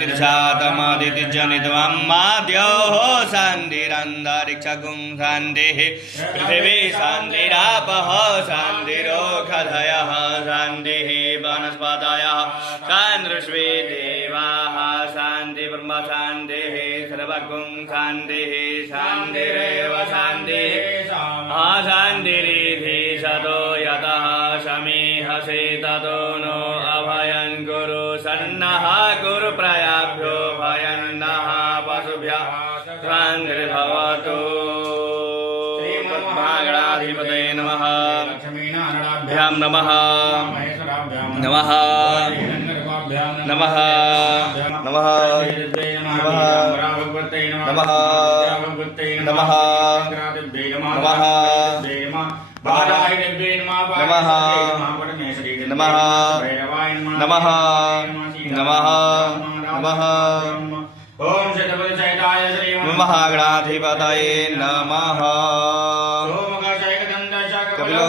तिर्षातमदितिजनित्वम्माद्योः शान्तिरन्तरिक्षगुं शान्तिः पृथिवी शान्तिरापः शान्तिरोषधयः शान्तिः वनस्पतयः शान्तिर्विश्वे देवाः शान्ति ब्रह्म शान्तिः सर्वगुं शान्तिः शान्तिरेव शान्तिः अशान्तिरिति सतो यतः समीहसे ततो नो अभयं कुरु सन्नः कुरु प्रयाभ्यो भयन्नः पशुभ्यः शान्तिर्भवतु। श्रीमद्भागणाधिपतये नमः। भ्यां नमः नमः नमः नमः नमः नमः नमः नमः नमः नमः ओम महागणाधिपतये नमः। कपिलो